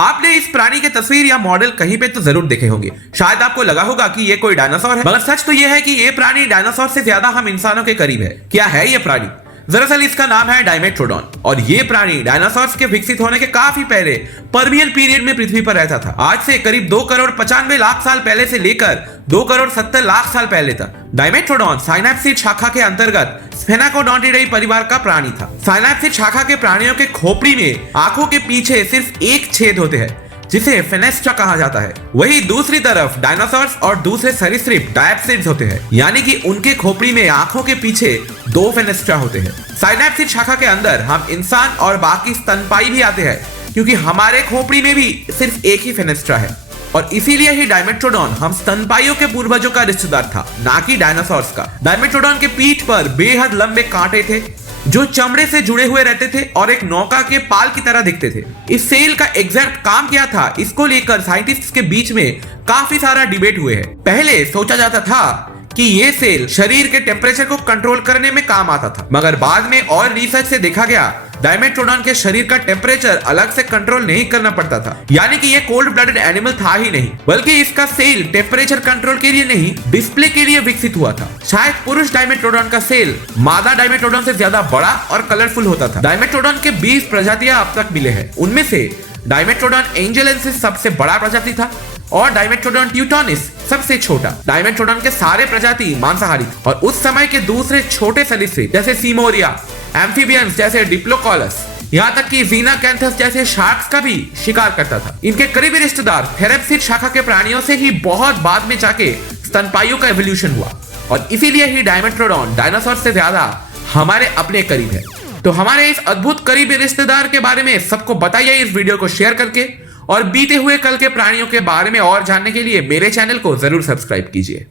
आपने इस प्राणी की तस्वीर या मॉडल कहीं पे तो जरूर देखे होंगे। शायद आपको लगा होगा कि ये कोई डायनासोर है, मगर सच तो ये है कि ये प्राणी डायनासोर से ज्यादा हम इंसानों के करीब है। क्या है ये प्राणी? दरअसल इसका नाम है डायमेट्रोडॉन और ये प्राणी डायनासोर्स के विकसित होने के काफी पहले पर्मियन पीरियड में पृथ्वी पर रहता था। आज से करीब 2 करोड़ 95 लाख साल पहले से लेकर 2 करोड़ 70 लाख साल पहले तक डायमेट्रोडॉन साइनैप्सिड शाखा के अंतर्गत स्फेनाकोडोंटिडाई परिवार का प्राणी था। साइनैप्सिड शाखा के प्राणियों के खोपड़ी में आंखों के पीछे सिर्फ एक छेद होते हैं जिसे फेनेस्ट्रा कहा जाता है। वही दूसरी तरफ डायनासोर्स और दूसरे सरीसृप डायप्सिड्स होते हैं, यानी कि उनके खोपड़ी में आंखों के पीछे 2 फेनेस्ट्रा होते हैं। साइनैप्सिड शाखा के अंदर हम इंसान और बाकी स्तनपाई भी आते हैं, क्योंकि हमारे खोपड़ी में भी सिर्फ एक ही फेनेस्ट्रा है और इसीलिए ही डायमेट्रोडॉन हम स्तनपाइयों के पूर्वजों का रिश्तेदार था, ना कि डायनासोर्स का। डायमेट्रोडॉन के पीठ पर बेहद लंबे कांटे थे जो चमड़े से जुड़े हुए रहते थे और एक नौका के पाल की तरह दिखते थे। इस सेल का एग्जैक्ट काम क्या था, इसको लेकर साइंटिस्ट्स के बीच में काफी सारा डिबेट हुए हैं। पहले सोचा जाता था कि ये सेल शरीर के टेम्परेचर को कंट्रोल करने में काम आता था, मगर बाद में और रिसर्च से देखा गया डायमेट्रोडॉन के शरीर का टेम्परेचर अलग से कंट्रोल नहीं करना पड़ता था, यानी कि ये कोल्ड ब्लडेड एनिमल था ही नहीं, बल्कि इसका सेल टेम्परेचर कंट्रोल के लिए नहीं, डिस्प्ले के लिए विकसित हुआ था। शायद पुरुष डायमेट्रोडॉन का सेल मादा डायमेट्रोडॉन से ज्यादा बड़ा और कलरफुल होता था। डायमेट्रोडॉन के 20 प्रजातियां अब तक मिले हैं। उनमें से डायमेट्रोडॉन एंजेलेंसिस सबसे बड़ा प्रजाति था और डायमेट्रोडॉन ट्यूटोनिस सबसे छोटा। डायमेट्रोडॉन के सारे प्रजाति मांसाहारी और उस समय के दूसरे छोटे सरीसृप जैसे सीमोरिया, एम्फीबियंस जैसे डिप्लोकॉलस, यहाँ तक कि ज़ीनाकैंथस जैसे शार्क्स का भी शिकार करता था। इनके करीबी रिश्तेदार थेरेप्सिड शाखा के प्राणियों से ही बहुत बाद में जाके स्तनपाइयों का एवोल्यूशन हुआ और इसीलिए ही डायमेट्रोडॉन डायनासोर से ज्यादा हमारे अपने करीब है। तो हमारे इस अद्भुत करीबी रिश्तेदार के बारे में सबको बताइए इस वीडियो को शेयर करके, और बीते हुए कल के प्राणियों के बारे में और जानने के लिए मेरे चैनल को जरूर सब्सक्राइब कीजिए।